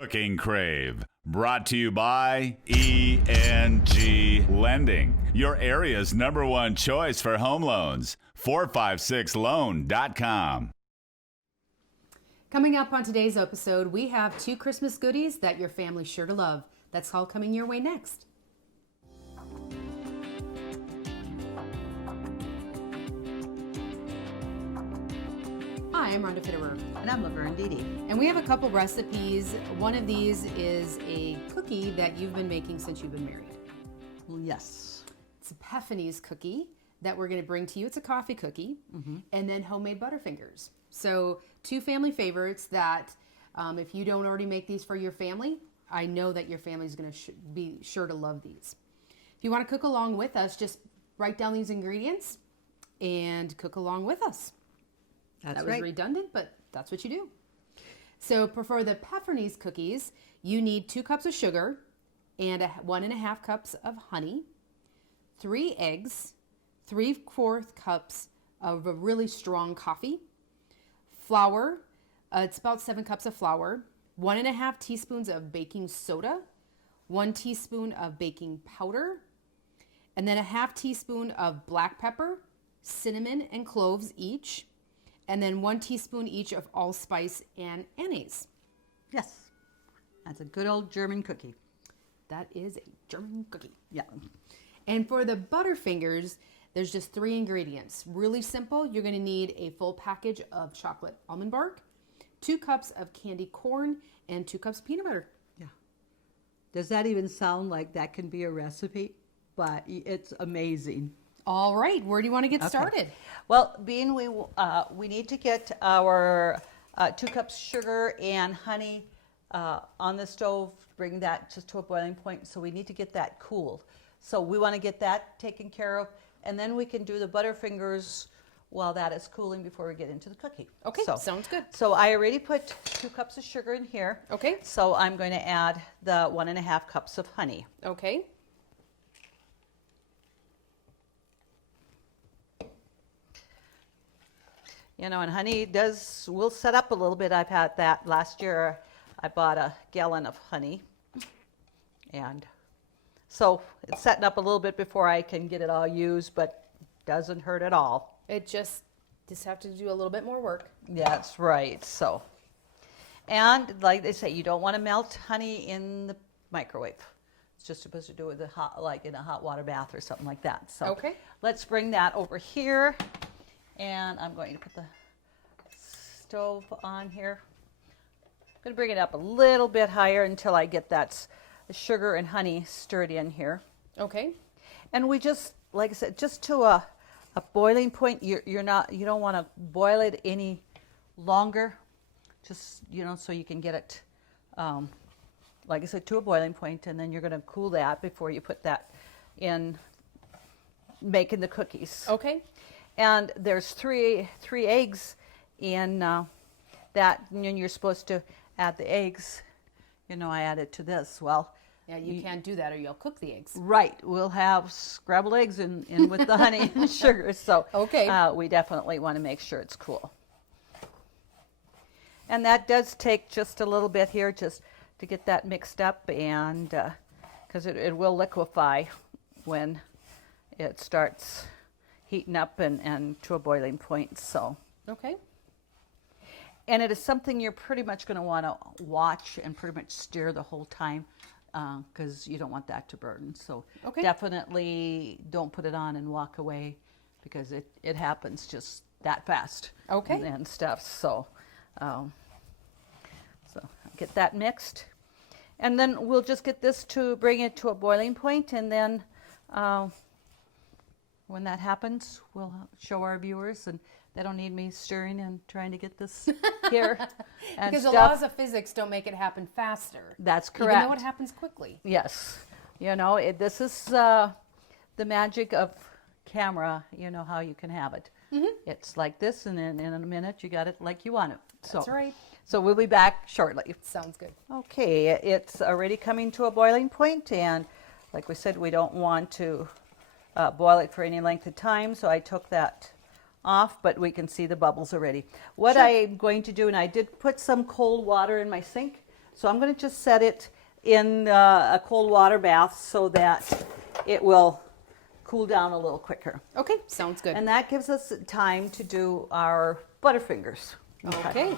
Cooking Crave, brought to you by ENG Lending, your area's #1 choice for home loans. 456loan.com. Coming up on today's episode, we have 2 Christmas goodies that your family's sure to love. That's all coming your way next. Hi, I'm Rhonda And I'm Laverne Didi. and we have a couple recipes. One of these is a cookie that you've been making since you've been married. Well, yes. It's a Pefferniese cookie that we're going to bring to you. It's a coffee cookie, and then homemade Butterfingers. So 2 family favorites that if you don't already make these for your family, I know that your family's going to be sure to love these. If you want to cook along with us, just write down these ingredients and cook along with us. That's That right. was redundant, but that's what you do. So for the Pefferniese cookies, you need 2 cups of sugar and 1.5 cups of honey, 3 eggs, 3/4 cups of a really strong coffee, flour, it's about 7 cups of flour, 1.5 teaspoons of baking soda, 1 teaspoon of baking powder, and then 1/2 teaspoon of black pepper, cinnamon, and cloves each, and then 1 teaspoon each of allspice and anise. Yes. That's a good old German cookie. That is a German cookie. Yeah. And for the Butterfingers, there's just 3 ingredients. Really simple. You're going to need a full package of chocolate almond bark, 2 cups of candy corn, and 2 cups of peanut butter. Yeah. Does that even sound like that can be a recipe? But it's amazing. All right, where do you want to get started? Well, being we need to get our 2 cups sugar and honey on the stove, bring that just to a boiling point. So we need to get that cool. So we want to get that taken care of, and then we can do the Butterfingers while that is cooling before we get into the cookie. Okay, sounds good. So I already put 2 cups of sugar in here. Okay. So I'm going to add the 1.5 cups of honey. Okay. You know, and honey will set up a little bit. I've had that last year. I bought a gallon of honey, and so it's setting up a little bit before I can get it all used, but doesn't hurt at all. It just have to do a little bit more work. That's right. So, and like they say, you don't want to melt honey in the microwave. It's just supposed to do it with like in a hot water bath or something like that. So Okay. let's bring that over here. And I'm going to put the stove on here. I'm going to bring it up a little bit higher until I get that sugar and honey stirred in here. Okay. And we just, like I said, just to a boiling point. You don't want to boil it any longer. Just, so you can get it, like I said, to a boiling point, and then you're going to cool that before you put that in making the cookies. Okay. And there's three eggs in that, and you're supposed to add the eggs. I added to this. Well, Yeah, you can't do that or you'll cook the eggs. right, we'll have scrambled eggs in with the honey and sugar. So Okay. We definitely want to make sure it's cool. And that does take just a little bit here, just to get that mixed up, and because it will liquefy when it starts heating up and to a boiling point. So, Okay. and it is something you're pretty much going to want to watch and pretty much stir the whole time, because you don't want that to burn. So Okay. definitely don't put it on and walk away, because it happens just that fast. Okay. And stuff. So get that mixed, and then we'll just get this to bring it to a boiling point, and then when that happens, we'll show our viewers, and they don't need me stirring and trying to get this here. And Because the stuff. laws of physics don't make it happen faster. That's Even correct. though it happens quickly. Yes. This is the magic of camera, how you can have it. Mm-hmm. It's like this, and then in a minute you got it like you want it. That's right. So we'll be back shortly. Sounds good. Okay, it's already coming to a boiling point, and like we said, we don't want to boil it for any length of time, so I took that off, but we can see the bubbles already. What Sure. I'm going to do, and I did put some cold water in my sink So I'm going to just set it in a cold water bath so that it will cool down a little quicker. Okay, sounds good. And that gives us time to do our Butterfingers. Okay.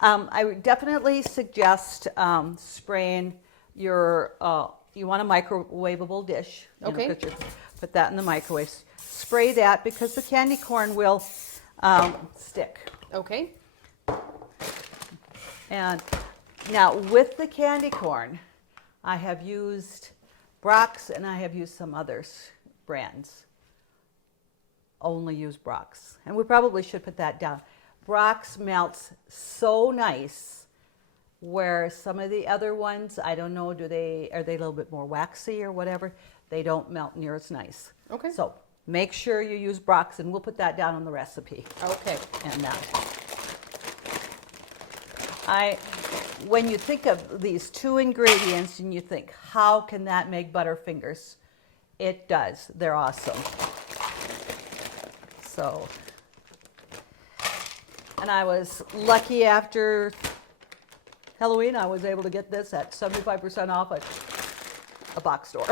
I would definitely suggest spraying your, you want a microwavable dish. Okay. Put that in the microwave. Spray that because the candy corn will stick. Okay. And now with the candy corn, I have used Brock's and I have used some others brands. Only use Brock's. And we probably should put that down. Brock's melts so nice, where some of the other ones, I don't know, are they a little bit more waxy or whatever? They don't melt near as nice. Okay. So make sure you use Brock's, and we'll put that down on the recipe. Okay. And that. When you think of these two ingredients and you think, how can that make Butterfingers? It does. They're awesome. So, and I was lucky after Halloween, I was able to get this at 75% off at a box store.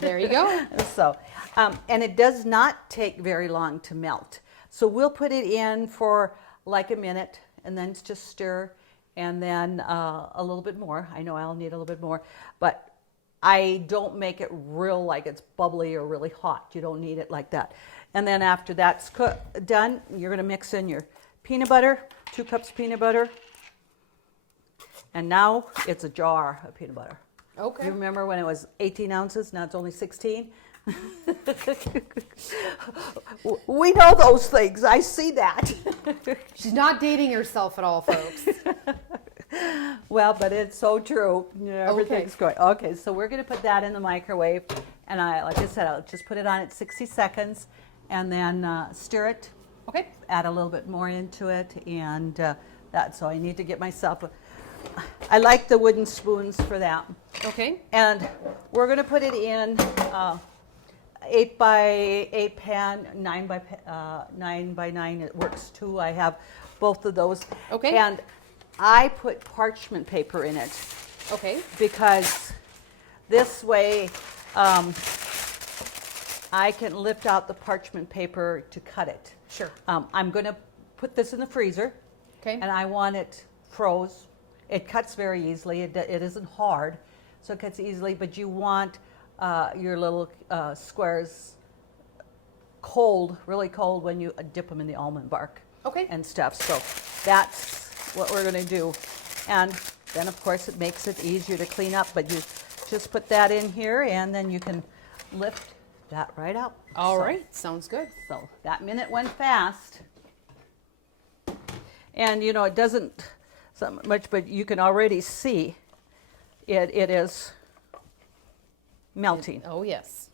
There you go. So, and it does not take very long to melt. So we'll put it in for like a minute and then just stir, and then a little bit more. I know I'll need a little bit more, but I don't make it real like it's bubbly or really hot. You don't need it like that. And then after that's done, you're going to mix in your peanut butter, 2 cups of peanut butter. And now it's a jar of peanut butter. Okay. You remember when it was 18 ounces? Now it's only 16? We know those things. I see that. She's not dating herself at all, folks. Well, but it's so true. Yeah, everything's Okay. good. Okay, so we're going to put that in the microwave. And like I said, I'll just put it on at 60 seconds and then stir it. Okay. Add a little bit more into it. And that. So I need to get myself I like the wooden spoons for that. Okay. And we're going to put it in 8 by 8 pan, 9 by 9. It works too. I have both of those. Okay. And I put parchment paper in it Okay. because this way I can lift out the parchment paper to cut it. Sure. I'm going to put this in the freezer. Okay. And I want it froze. It cuts very easily. It isn't hard, so it cuts easily. But you want your little squares cold, really cold, when you dip them in the almond bark. Okay. And stuff. So that's what we're going to do. And then, of course, it makes it easier to clean up. But you just put that in here, and then you can lift that right up. All right. Sounds good. So that minute went fast. And, you know, it doesn't so much, but you can already see it is melting. Oh, yes.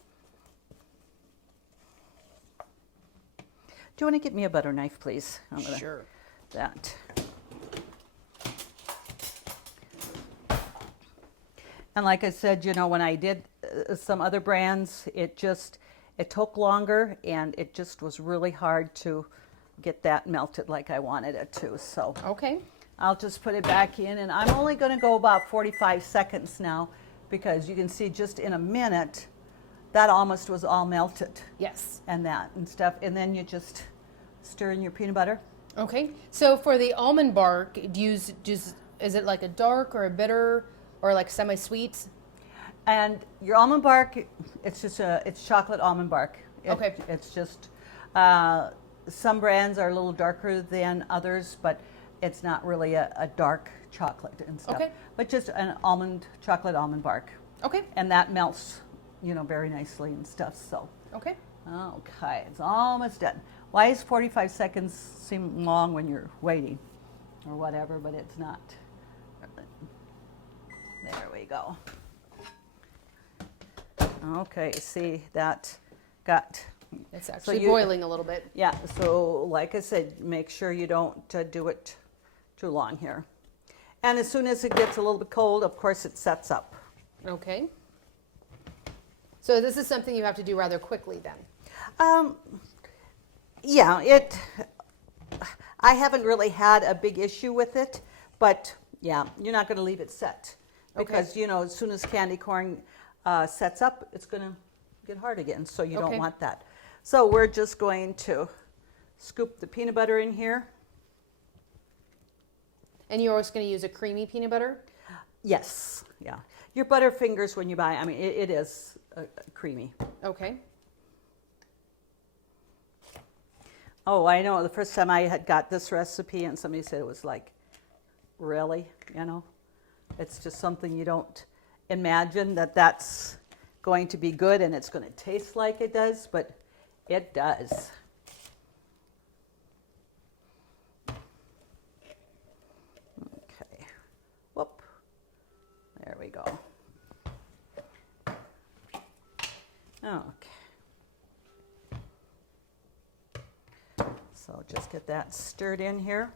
Do you want to get me a butter knife, please? Sure. That. And like I said, you know, when I did some other brands, it took longer, and it just was really hard to get that melted like I wanted it to. So Okay. I'll just put it back in, and I'm only going to go about 45 seconds now, because you can see just in a minute that almost was all melted. Yes. And that and stuff, and then you just stir in your peanut butter. Okay. So for the almond bark, is it like a dark or a bitter or like semi-sweet? And your almond bark, it's chocolate almond bark. Okay. It's just some brands are a little darker than others, but it's not really a dark chocolate and stuff. Okay. But just an chocolate almond bark. Okay. And that melts, you know, very nicely and stuff. So, Okay. okay, it's almost done. Why does 45 seconds seem long when you're waiting or whatever, but it's not. There we go. Okay, see, that got... It's actually you- boiling a little bit. Yeah, so like I said, make sure you don't do it too long here. And as soon as it gets a little bit cold, of course, it sets up. Okay. So this is something you have to do rather quickly then. Yeah, I haven't really had a big issue with it, but yeah, you're not going to leave it set because you know, as soon as candy corn sets up, it's going to get hard again, so you don't want that. So we're just going to scoop the peanut butter in here. And you're always going to use a creamy peanut butter? Yes, yeah. Your Butterfingers, when you buy, I mean, it is creamy. Okay. Oh, I know. The first time I had got this recipe and somebody said it was like, really, you know? It's just something you don't imagine that that's going to be good and it's going to taste like it does, but it does. Okay. Whoop. There we go. Okay. So just get that stirred in here.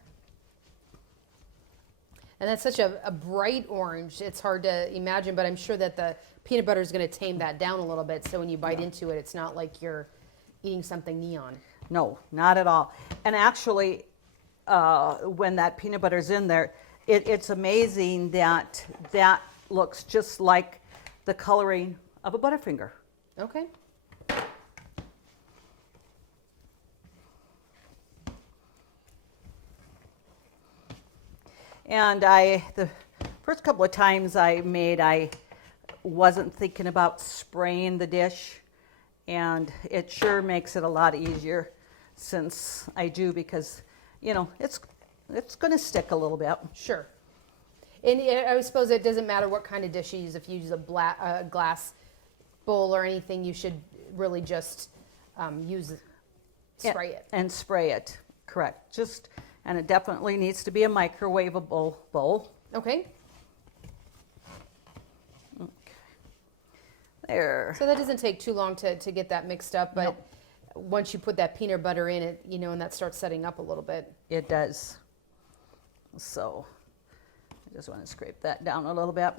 And that's such a bright orange. It's hard to imagine, but I'm sure that the peanut butter is going to tame that down a little bit. So when you bite into it, it's not like you're eating something neon. No, not at all. And actually, when that peanut butter's in there, it's amazing that that looks just like the coloring of a Butterfinger. Okay. And the first couple of times I made, I wasn't thinking about spraying the dish, and it sure makes it a lot easier since I do, because, you know, it's going to stick a little bit. Sure. And I suppose it doesn't matter what kind of dish you use. If you use a glass bowl or anything, you should really just spray it. And spray it, correct. And it definitely needs to be a microwavable bowl. Okay. Okay. There. So that doesn't take too long to get that mixed up, but Nope. Once you put that peanut butter in it, you know, and that starts setting up a little bit. It does. So I just want to scrape that down a little bit.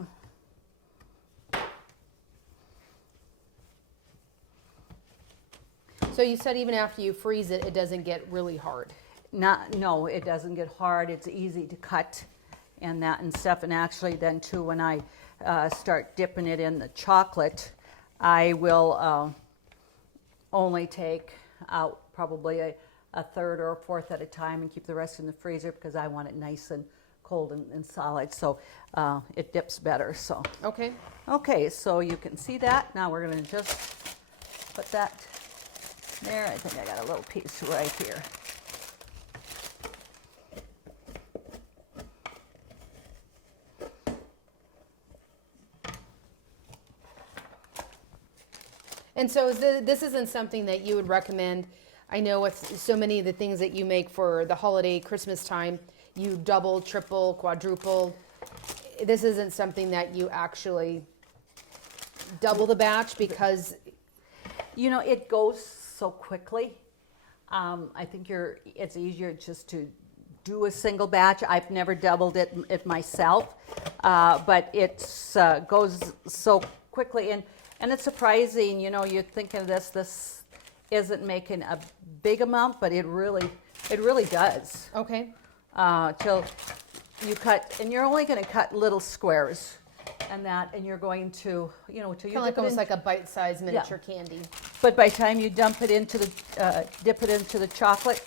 So you said even after you freeze it, it doesn't get really hard. No, it doesn't get hard. It's easy to cut and that and stuff. And actually then too, when I start dipping it in the chocolate, I will only take out probably a third or a fourth at a time and keep the rest in the freezer, because I want it nice and cold and solid, so it dips better. So okay, so you can see that. Now we're going to just put that there. I think I got a little piece right here. And so this isn't something that you would recommend. I know with so many of the things that you make for the holiday, Christmas time, you double, triple, quadruple. This isn't something that you actually double the batch, because you know, it goes so quickly. I think it's easier just to do a single batch. I've never doubled it myself, but it goes so quickly. And it's surprising, you know, you're thinking this isn't making a big amount, but it really does. Okay. Till you cut, and you're only going to cut little squares, and you're going to, you know, till you Kind of like almost like a bite-sized miniature candy. But by the time you dump it into the, dip it into the chocolate,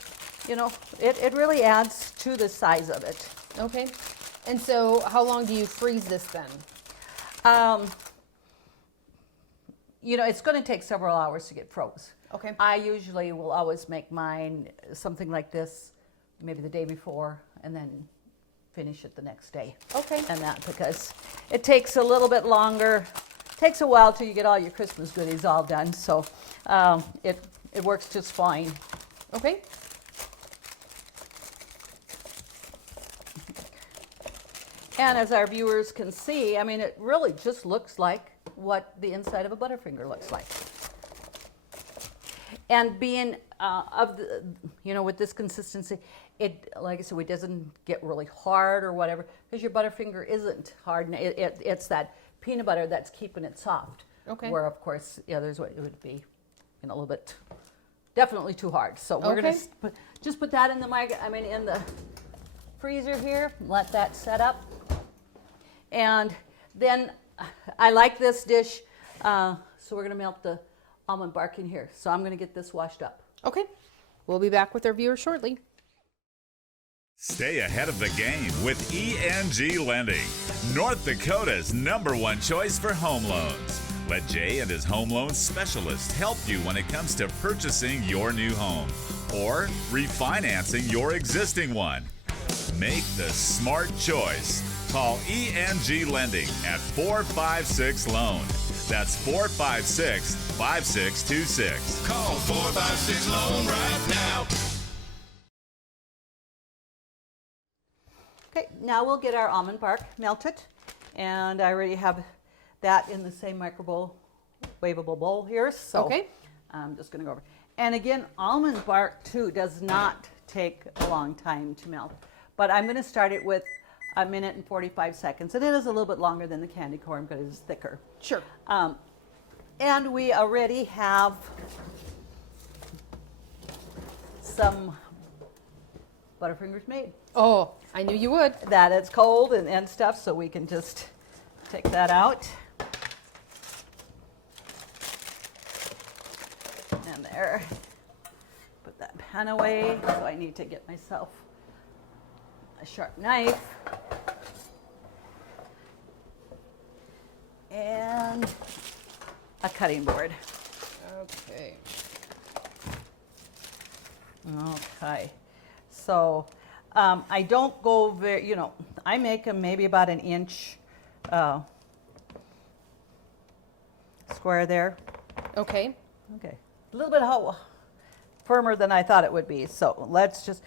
you know, it really adds to the size of it. Okay. And so how long do you freeze this then? You know, it's going to take several hours to get froze. Okay. I usually will always make mine something like this, maybe the day before, and then finish it the next day. Okay. And that, because it takes a little bit longer. It takes a while till you get all your Christmas goodies all done. So it works just fine. Okay. And as our viewers can see, I mean, it really just looks like what the inside of a Butterfinger looks like. And being you know, with this consistency, it, like I said, it doesn't get really hard or whatever, because your Butterfinger isn't hard. It's that peanut butter that's keeping it soft. Okay. Where, of course, the others it would be, you know, a little bit, definitely too hard. So we're going to just put that in the in the freezer here, let that set up. And then I like this dish, so we're gonna melt the almond bark in here. So I'm gonna get this washed up. Okay. We'll be back with our viewers shortly. Stay ahead of the game with ENG Lending, North Dakota's #1 choice for home loans. Let Jay and his home loan specialist help you when it comes to purchasing your new home or refinancing your existing one. Make the smart choice. Call ENG Lending at 456-LOAN. That's 456-5626. Call 456-LOAN right now. Okay, now we'll get our almond bark melted, and I already have that in the same microwavable bowl here. So Okay. I'm just gonna go over. And again, almond bark too does not take a long time to melt, but I'm gonna start it with 1 minute and 45 seconds, and it is a little bit longer than the candy corn because it's thicker. Sure. And we already have some Butterfingers made. Oh, I knew you would. That it's cold and stuff, so we can just take that out. And there. Put that pan away. So I need to get myself a sharp knife. And a cutting board. Okay. Okay. So I don't go very, I make them maybe about 1 inch square there. Okay. Okay. A little bit firmer than I thought it would be. So let's just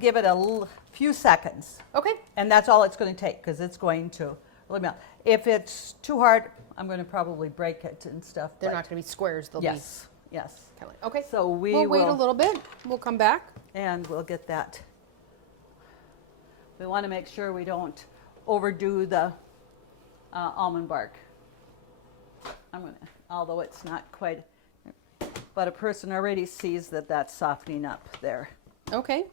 give it a few seconds. Okay. And that's all it's going to take because it's going to really melt. If it's too hard, I'm going to probably break it and stuff. They're not going to be squares. They'll Yes. Yes. be kind of okay. So we'll wait a little bit. We'll come back. And we'll get that. We want to make sure we don't overdo the almond bark. Although it's not quite, but a person already sees that that's softening up there. Okay.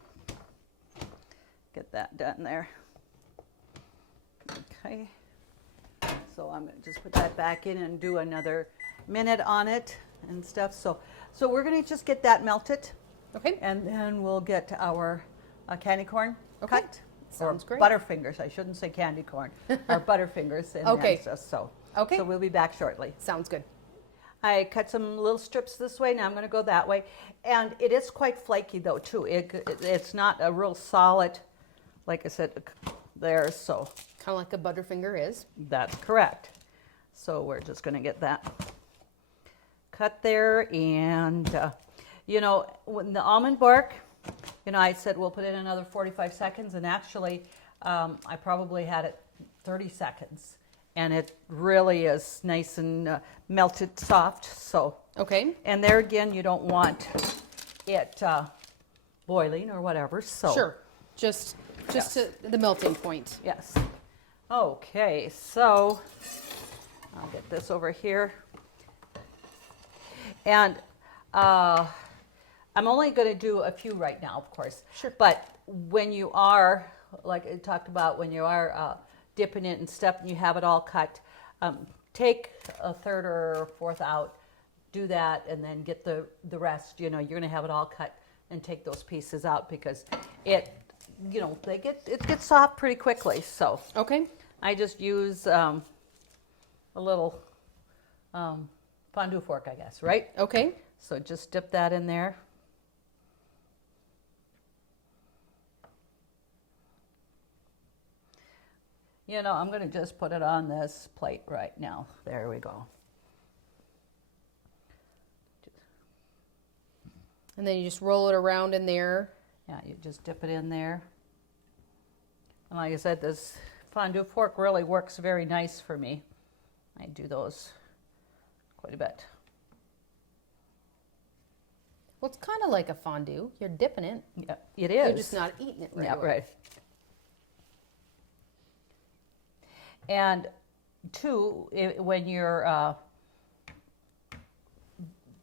Get that done there. Okay. So I'm going to just put that back in and do another minute on it and stuff. So we're going to just get that melted. Okay. And then we'll get our candy corn cut. Sounds great. Butterfingers. I shouldn't say candy corn. Our Butterfingers. And Okay. stuff. So we'll be back shortly. Sounds good. I cut some little strips this way. Now I'm going to go that way. And it is quite flaky though too. It's not a real solid, like I said, there. So Kind of like a Butterfinger is. that's correct. So we're just going to get that cut there. And, when the almond bark, I said we'll put in another 45 seconds. And actually, I probably had it 30 seconds. And it really is nice and melted soft. So, Okay. and there again, you don't want it boiling or whatever. So Sure. Just Yes. to the melting point. Yes. Okay, so I'll get this over here. And I'm only going to do a few right now, of course. Sure. But when you are, like I talked about, when you are dipping it and stuff and you have it all cut, take a third or fourth out, do that, and then get the rest. You're going to have it all cut and take those pieces out because it gets soft pretty quickly. So Okay. I just use a little fondue fork, I guess, right? Okay. So just dip that in there. I'm going to just put it on this plate right now. There we go. And then you just roll it around in there. Yeah, you just dip it in there. And like I said, this fondue fork really works very nice for me. I do those quite a bit. Well, it's kind of like a fondue. You're dipping it. Yeah, it is. You're just not eating it right Yeah, away. right. And two, when you're,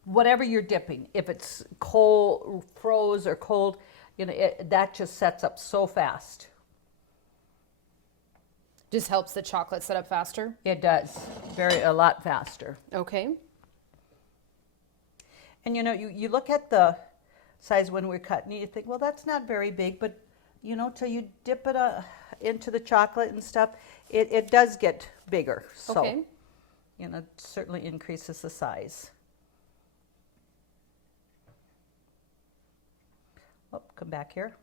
whatever you're dipping, if it's cold, froze or cold, that just sets up so fast. Just helps the chocolate set up faster? It does. A lot faster. Okay. And you know, you look at the size when we're cutting it, you think, well, that's not very big, but you know, till you dip it into the chocolate and stuff, it does get bigger. So, Okay. you know, it certainly increases the size. Oh, come back here.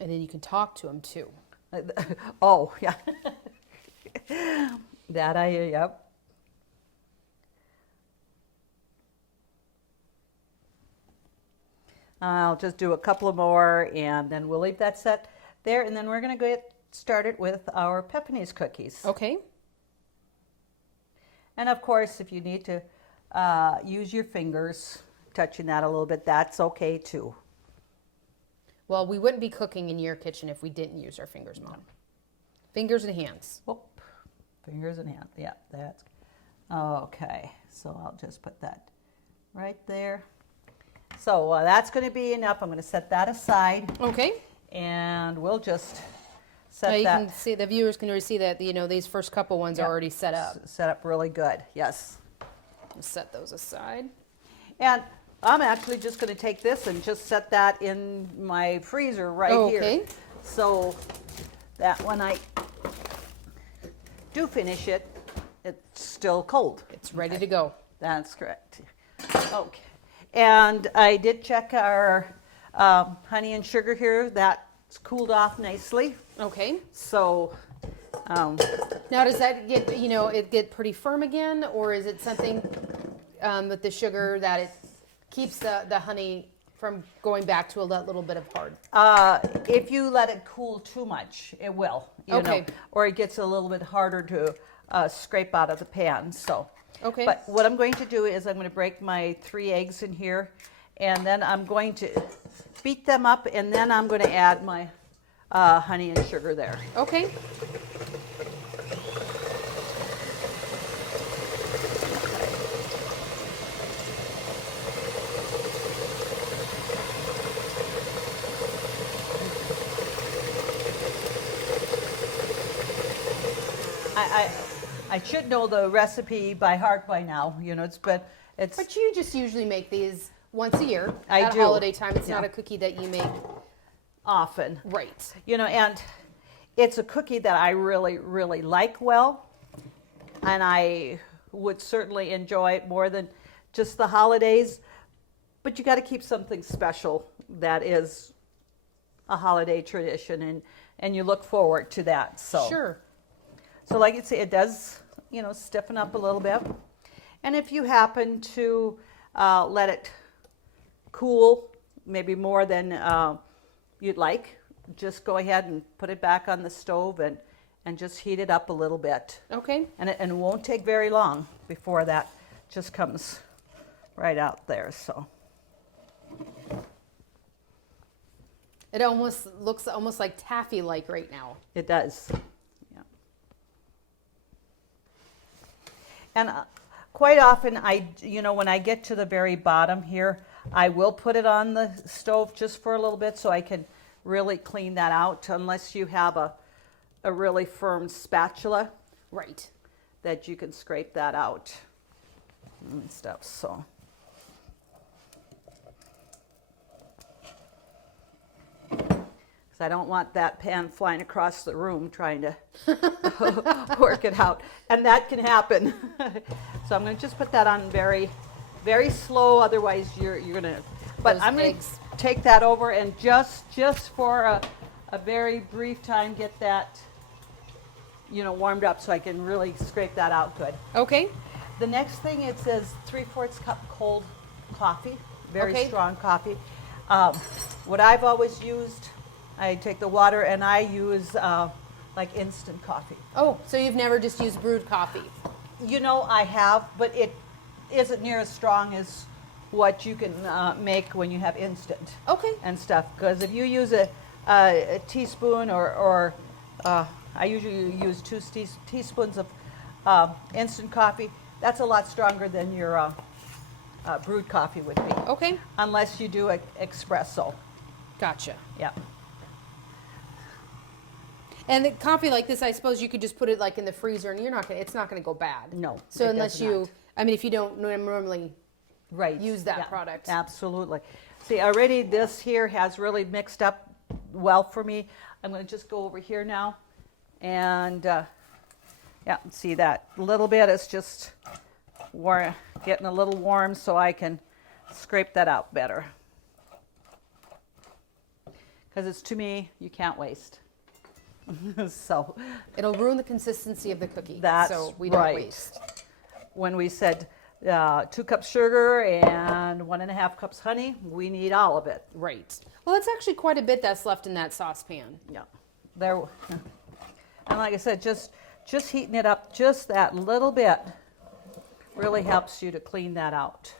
And then you can talk to them too. Oh, yeah. Yep. I'll just do a couple of more and then we'll leave that set there. And then we're going to get started with our Pefferniese cookies. Okay. And of course, if you need to use your fingers, touching that a little bit, that's okay too. Well, we wouldn't be cooking in your kitchen if we didn't use our fingers, Mom. Fingers and hands. Whoop. Fingers and hands. Yeah, that's okay. So I'll just put that right there. So that's going to be enough. I'm going to set that aside. Okay. And we'll just Now set you that. can see, the viewers can already see that, you know, these first couple ones are already set up. Set up really good. Yes. Set those aside. And I'm actually just going to take this and just set that in my freezer right here. Okay. So that when I do finish it, it's still cold. It's ready to go. That's correct. Okay. And I did check our honey and sugar here. That's cooled off nicely. Okay. So Now, does that get, you know, it get pretty firm again, or is it something with the sugar that it keeps the honey from going back to a little bit of hard? if you let it cool too much, it will. You Okay. know, or it gets a little bit harder to scrape out of the pan. So. Okay. But what I'm going to do is I'm going to break my 3 eggs in here, and then I'm going to beat them up, and then I'm going to add my honey and sugar there. Okay. I should know the recipe by heart by now. You know, But you just usually make these once a year at do. holiday time. It's not Yeah. a cookie that you make. often. Right. You know, and it's a cookie that I really, really like well, and I would certainly enjoy it more than just the holidays. But you got to keep something special that is a holiday tradition, and you look forward to that. So Sure. So like you say, it does, you know, stiffen up a little bit. And if you happen to let it cool, maybe more than you'd like, just go ahead and put it back on the stove and just heat it up a little bit. Okay. And it won't take very long before that just comes right out there. So It almost looks almost like taffy-like right now. it does. Yeah. And quite often, you know, when I get to the very bottom here, I will put it on the stove just for a little bit so I can really clean that out, unless you have a really firm spatula Right. that you can scrape that out and stuff. So. I don't want that pan flying across the room trying to work it out. And that can happen. So I'm going to just put that on very, very slow. Otherwise, you're going to... But Those I'm going to eggs. take that over and just for a very brief time get that, you know, warmed up so I can really scrape that out good. Okay. The next thing, it says 3/4 cup cold coffee, very Okay. strong coffee. What I've always used, I take the water and I use like instant coffee. Oh, so you've never just used brewed coffee? You know, I have, but it isn't near as strong as what you can make when you have instant. Okay. And stuff. Because if you use a teaspoon or I usually use 2 teaspoons of instant coffee, that's a lot stronger than your brewed coffee would be. Okay. Unless you do espresso. Gotcha. Yeah. And the coffee like this, I suppose you could just put it like in the freezer, and it's not gonna go bad. No, So it unless does you, not. I mean, if you don't normally Right. use that Yeah, product. Absolutely. See, already this here has really mixed up well for me. I'm going to just go over here now. And yeah, see that little bit is just getting a little warm, so I can scrape that out better. Because it's, to me, you can't waste. So It'll ruin the consistency of the cookie. that's so we don't right. waste. When we said 2 cups sugar and 1.5 cups honey, we need all of it. Right. Well, that's actually quite a bit that's left in that saucepan. Yeah, there. And like I said, just heating it up just that little bit really helps you to clean that out.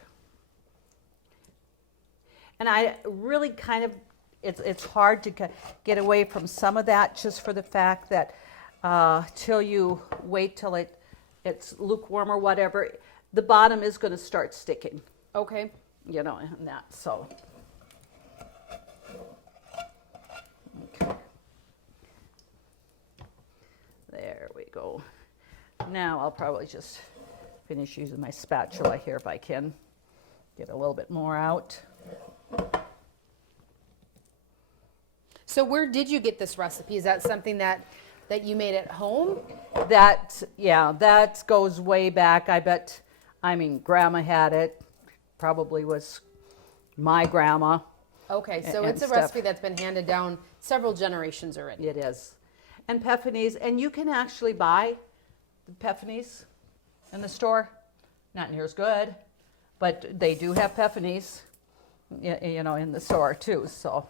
And I really kind of, it's hard to get away from some of that just for the fact that till you wait till it's lukewarm or whatever, the bottom is going to start sticking. Okay. You know, and that, so. Okay. There we go. Now I'll probably just finish using my spatula here if I can. Get a little bit more out. So where did you get this recipe? Is that something that you made at home? That goes way back. I mean, Grandma had it. Probably was my grandma. Okay, so and it's a stuff. recipe that's been handed down several generations already. It is. And Pefferniese, and you can actually buy the Pefferniese in the store. Not near as good, but they do have Pefferniese, you know, in the store too, so.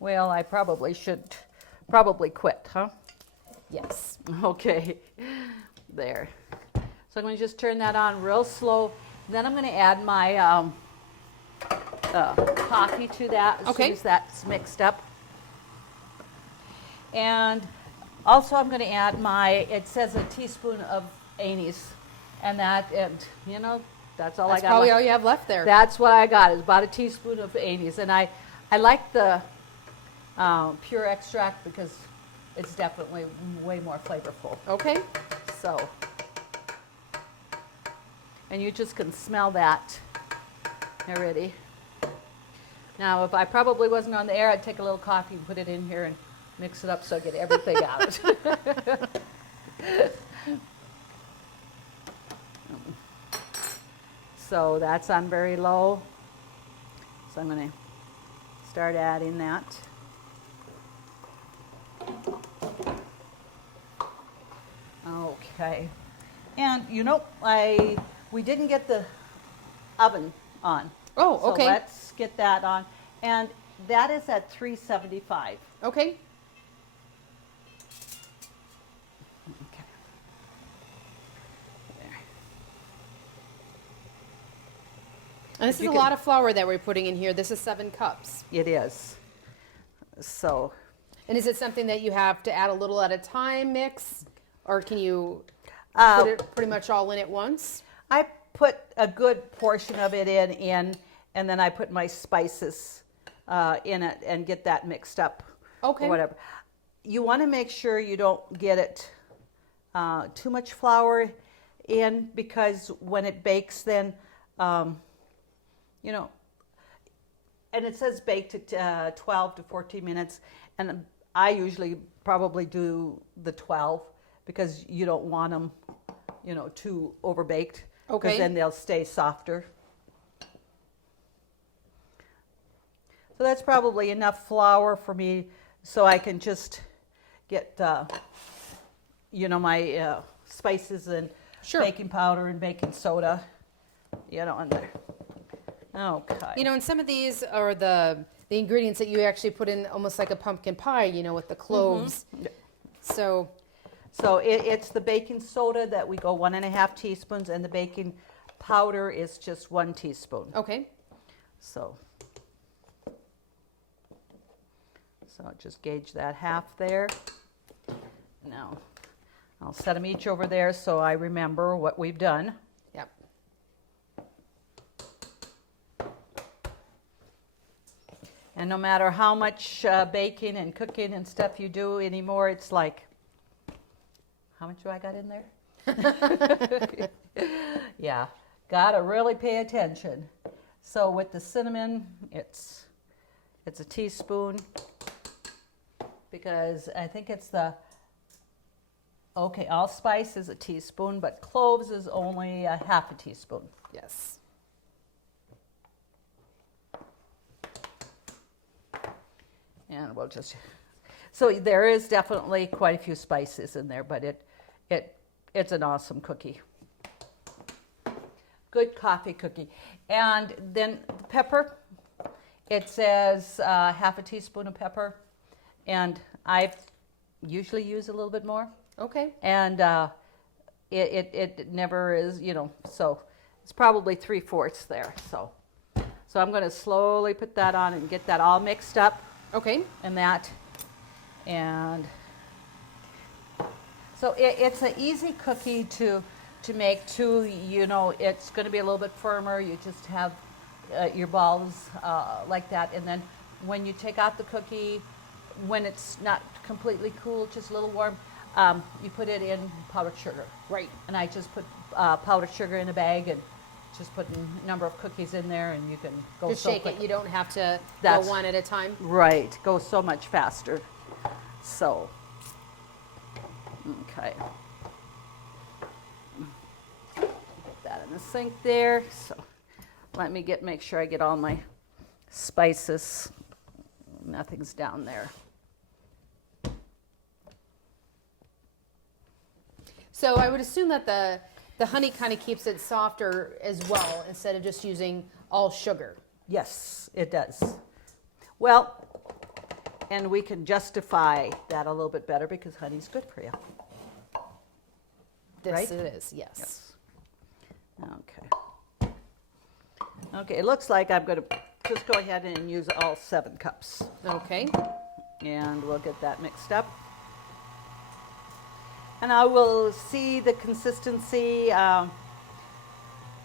Well, I probably should quit, huh? Yes. Okay, there. So I'm going to just turn that on real slow. Then I'm going to add my coffee to that as soon as that's mixed up. And also I'm going to add it says a teaspoon of anise. And you know, that's all I got. That's probably left. all you have left there. That's what I got, is about a teaspoon of anise. And I like the pure extract because it's definitely way more flavorful. Okay. So, and you just can smell that already. Now, if I probably wasn't on the air, I'd take a little coffee and put it in here and mix it up so I get everything out. So that's on very low. So I'm going to start adding that. Okay. And you know, we didn't get the oven on. Oh, So okay. let's get that on. And that is at 375. Okay. Okay. There. And this is You a can- lot of flour that we're putting in here. This is 7 cups. It is. So And is it something that you have to add a little at a time mix? Or can you put it pretty much all in at once? I put a good portion of it in, and then I put my spices in it and get that mixed up. Okay. Or whatever. You want to make sure you don't get it too much flour in, because when it bakes, then you know, and it says bake to 12 to 14 minutes, and I usually probably do the 12 because you don't want them, you know, too overbaked. Okay. Because then they'll stay softer. So that's probably enough flour for me, so I can just get, you know, my spices and Sure. baking powder and baking soda, you know, in there. Okay. You know, and some of these are the ingredients that you actually put in almost like a pumpkin pie, you know, with the cloves. So, it's the baking soda that we go 1.5 teaspoons, and the baking powder is just 1 teaspoon. okay. So just gauge that half there. Now, I'll set them each over there so I remember what we've done. Yep. And no matter how much baking and cooking and stuff you do anymore, it's like, how much do I got in there? Yeah, gotta really pay attention. So with the cinnamon, it's a teaspoon, because I think it's okay, allspice is a teaspoon, but cloves is only a half a teaspoon. Yes. And we'll just, so there is definitely quite a few spices in there, but it's an awesome cookie. Good coffee cookie. And then the pepper, it says half a teaspoon of pepper, and I usually use a little bit more. Okay. And it never is, so it's probably 3/4 there. So I'm going to slowly put that on and get that all mixed up. Okay. And that, and so it's an easy cookie to make too. It's going to be a little bit firmer. You just have your balls like that, and then when you take out the cookie, when it's not completely cool, just a little warm, you put it in powdered sugar. Right. And I just put powdered sugar in a bag and just put a number of cookies in there, and you can go Just so shake quick. it. You don't have to That's- go one at a time. Right, goes so much faster. So, okay. Put that in the sink there. So, let me make sure I get all my spices. Nothing's down there. So I would assume that the honey kind of keeps it softer as well, instead of just using all sugar. Yes, it does. Well, and we can justify that a little bit better because honey's good for you. This Right? it is, yes. Okay. Okay, it looks like I'm going to just go ahead and use all 7 cups. Okay. And we'll get that mixed up. And I will see the consistency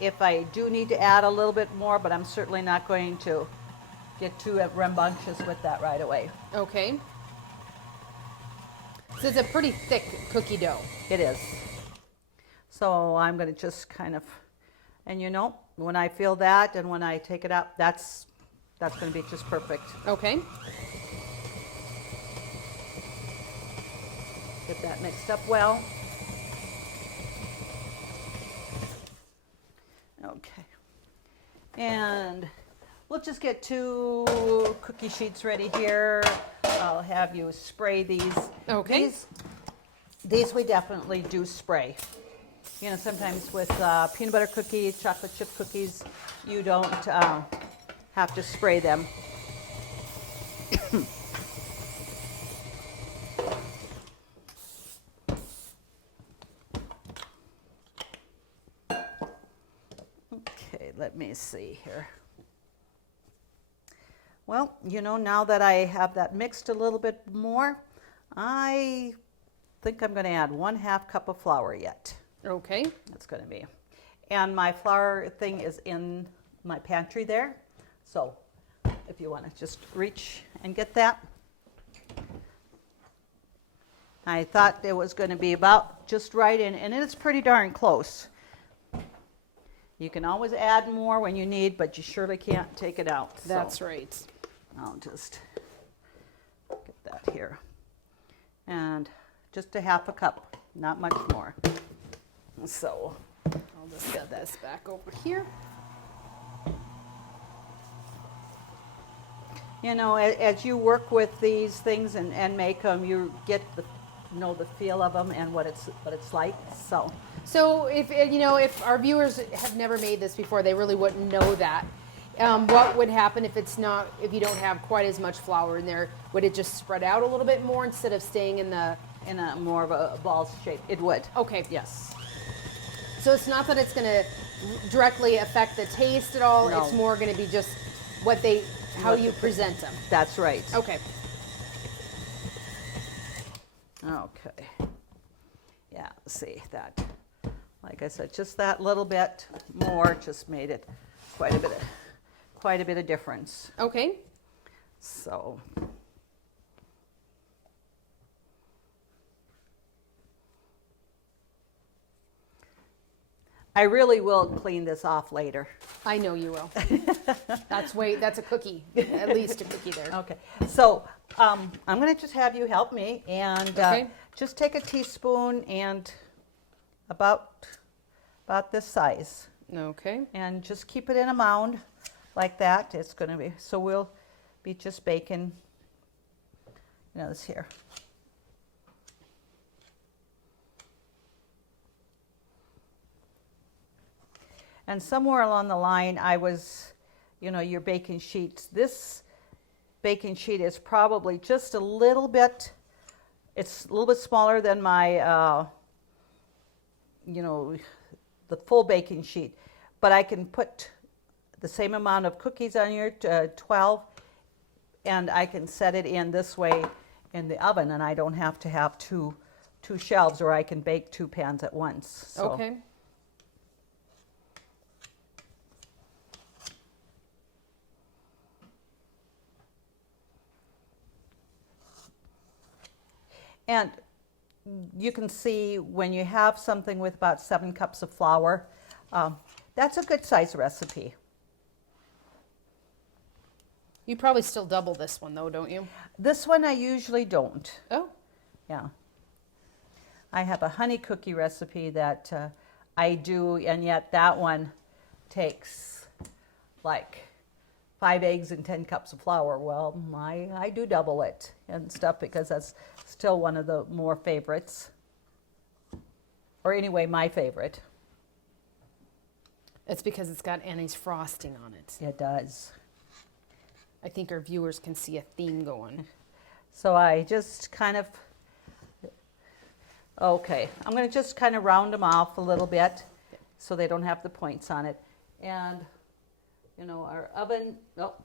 if I do need to add a little bit more, but I'm certainly not going to get too rambunctious with that right away. Okay. So it's a pretty thick cookie dough. It is. So I'm going to just kind of, and when I feel that and when I take it out, that's going to be just perfect. Okay. Get that mixed up well. Okay. And we'll just get 2 cookie sheets ready here. I'll have you spray these. Okay. These we definitely do spray. Sometimes with peanut butter cookies, chocolate chip cookies, you don't have to spray them. Okay, let me see here. Well, now that I have that mixed a little bit more, I think I'm going to add 1/2 cup of flour yet. Okay. That's going to be. And my flour thing is in my pantry there. So if you want to just reach and get that. I thought it was going to be about just right in, and it's pretty darn close. You can always add more when you need, but you surely can't take it out. That's right. I'll just get that here. And just 1/2 cup, not much more. So I'll just set this back over here. As you work with these things and make them, you get the feel of them and what it's like. So if our viewers have never made this before, they really wouldn't know that. What would happen if you don't have quite as much flour in there? Would it just spread out a little bit more instead of staying in a more of a ball shape? It would. Okay. Yes. So it's not that it's going to directly affect the taste at all. No. It's more going to be just how you present them. That's right. Okay. Okay. Yeah, see that. Like I said, just that little bit more just made it quite a bit of difference. Okay. So I really will clean this off later. I know you will. That's a cookie, at least a cookie there. Okay, so I'm going to just have you help me and Okay. just take a teaspoon and about this size, Okay. and just keep it in a mound like that. It's going to be, so we'll be just baking, this here. And somewhere along the line, I was, your baking sheets. This baking sheet is probably just a little bit, it's a little bit smaller than my, the full baking sheet. But I can put the same amount of cookies on here, 12, and I can set it in this way in the oven, and I don't have to have two shelves, or I can bake 2 pans at once. So. Okay. And you can see when you have something with about 7 cups of flour, that's a good size recipe. You probably still double this one though, don't you? This one I usually don't. Oh. Yeah. I have a honey cookie recipe that I do, and yet that one takes like 5 eggs and 10 cups of flour. Well, I do double it and stuff because that's still one of the more favorites. Or anyway, my favorite. It's because it's got anise frosting on it. It does. I think our viewers can see a theme going. So I just kind of, okay, I'm going to just kind of round them off a little bit so they don't have the points on it. And our oven,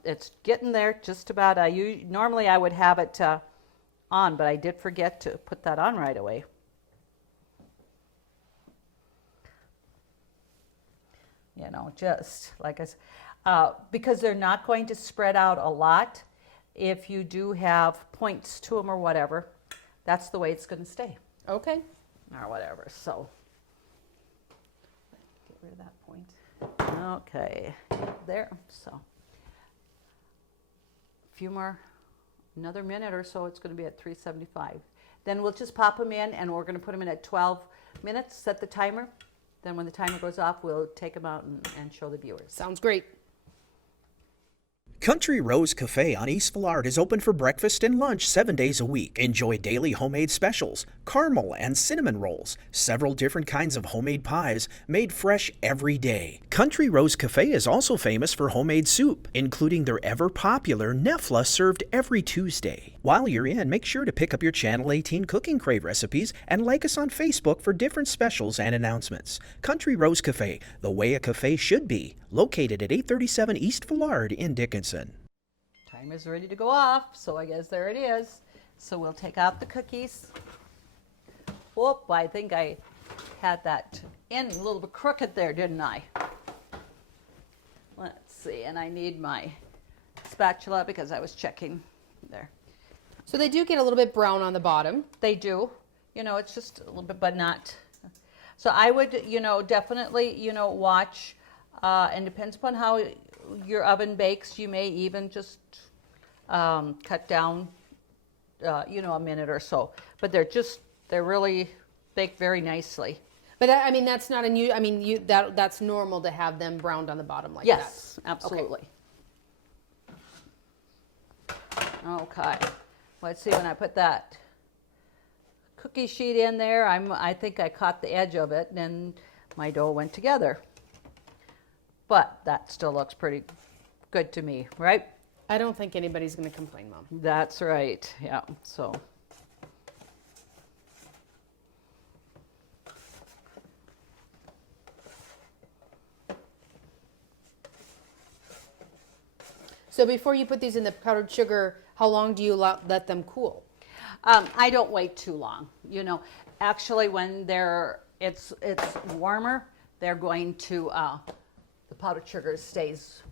it's getting there just about. Normally I would have it on, but I did forget to put that on right away. Just like I said, because they're not going to spread out a lot. If you do have points to them or whatever, that's the way it's going to stay. Okay. Or whatever, so. Get rid of that point. Okay, there, so. Another minute or so, it's going to be at 375. Then we'll just pop them in, and we're going to put them in at 12 minutes, set the timer. Then when the timer goes off, we'll take them out and show the viewers. Sounds great. Country Rose Cafe on East Villard is open for breakfast and lunch 7 days a week. Enjoy daily homemade specials, caramel and cinnamon rolls, several different kinds of homemade pies made fresh every day. Country Rose Cafe is also famous for homemade soup, including their ever-popular Nefla served every Tuesday. While you're in, make sure to pick up your Channel 18 Cooking Crave recipes and like us on Facebook for different specials and announcements. Country Rose Cafe, the way a cafe should be, located at 837 East Villard in Dickinson. Time is ready to go off, so I guess there it is. So we'll take out the cookies. Whoop, I think I had that in a little bit crooked there, didn't I? Let's see, and I need my spatula because I was checking there. So they do get a little bit brown on the bottom. They do. It's just a little bit, but not. So I would, definitely, watch, and depends upon how your oven bakes. You may even just cut down, a minute or so. But they're really baked very nicely. But that's not a new. That's normal to have them browned on the bottom like that. Yes, absolutely. Okay. Let's see, when I put that cookie sheet in there, I think I caught the edge of it, and then my dough went together. But that still looks pretty good to me, right? I don't think anybody's going to complain, Mom. That's right, yeah, so. So before you put these in the powdered sugar, how long do you let them cool? I don't wait too long. Actually, when it's warmer, they're going to the powdered sugar stays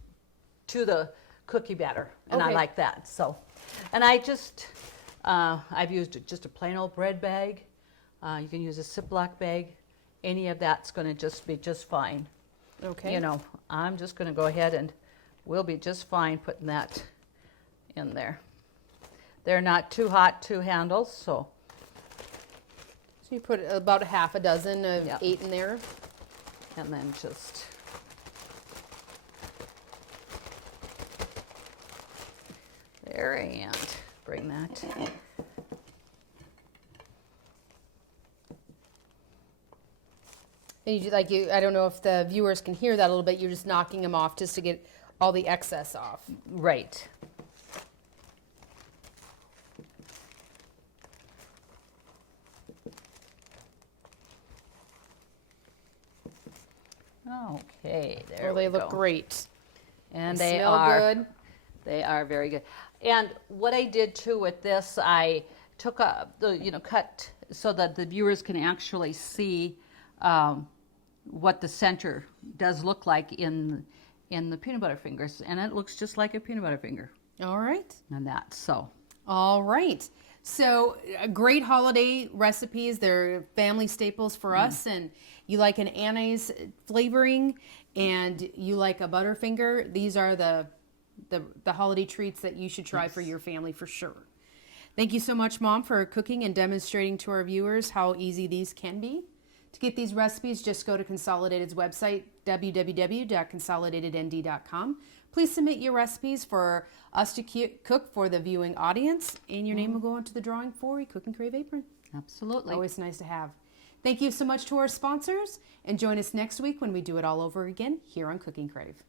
to the cookie batter, and I Okay. like that. So, and I just, I've used just a plain old bread bag. You can use a Ziploc bag. Any of that's going to just be just fine. Okay. You know, I'm just going to go ahead and we'll be just fine putting that in there. They're not too hot, two handles, so. So you put about a half a dozen of Yep. 8 in there. And then just there, and bring that. And I don't know if the viewers can hear that a little bit. You're just knocking them off just to get all the excess off. Right. Okay, there Oh, they we look go. great. And They they smell are. good. They are very good. And what I did too with this, I took cut so that the viewers can actually see what the center does look like in the peanut butter fingers, and it looks just like a peanut butter finger. All right. And that, so. All right. So great holiday recipes. They're family staples for us. And you like an anise flavoring and you like a Butterfinger. These are the holiday treats that you should try for your family for sure. Thank you so much, Mom, for cooking and demonstrating to our viewers how easy these can be. To get these recipes, just go to Consolidated's website, www.consolidatednd.com. Please submit your recipes for us to cook for the viewing audience, and your name will go into the drawing for a Cooking Crave apron. Absolutely. Always nice to have. Thank you so much to our sponsors, and join us next week when we do it all over again here on Cooking Crave.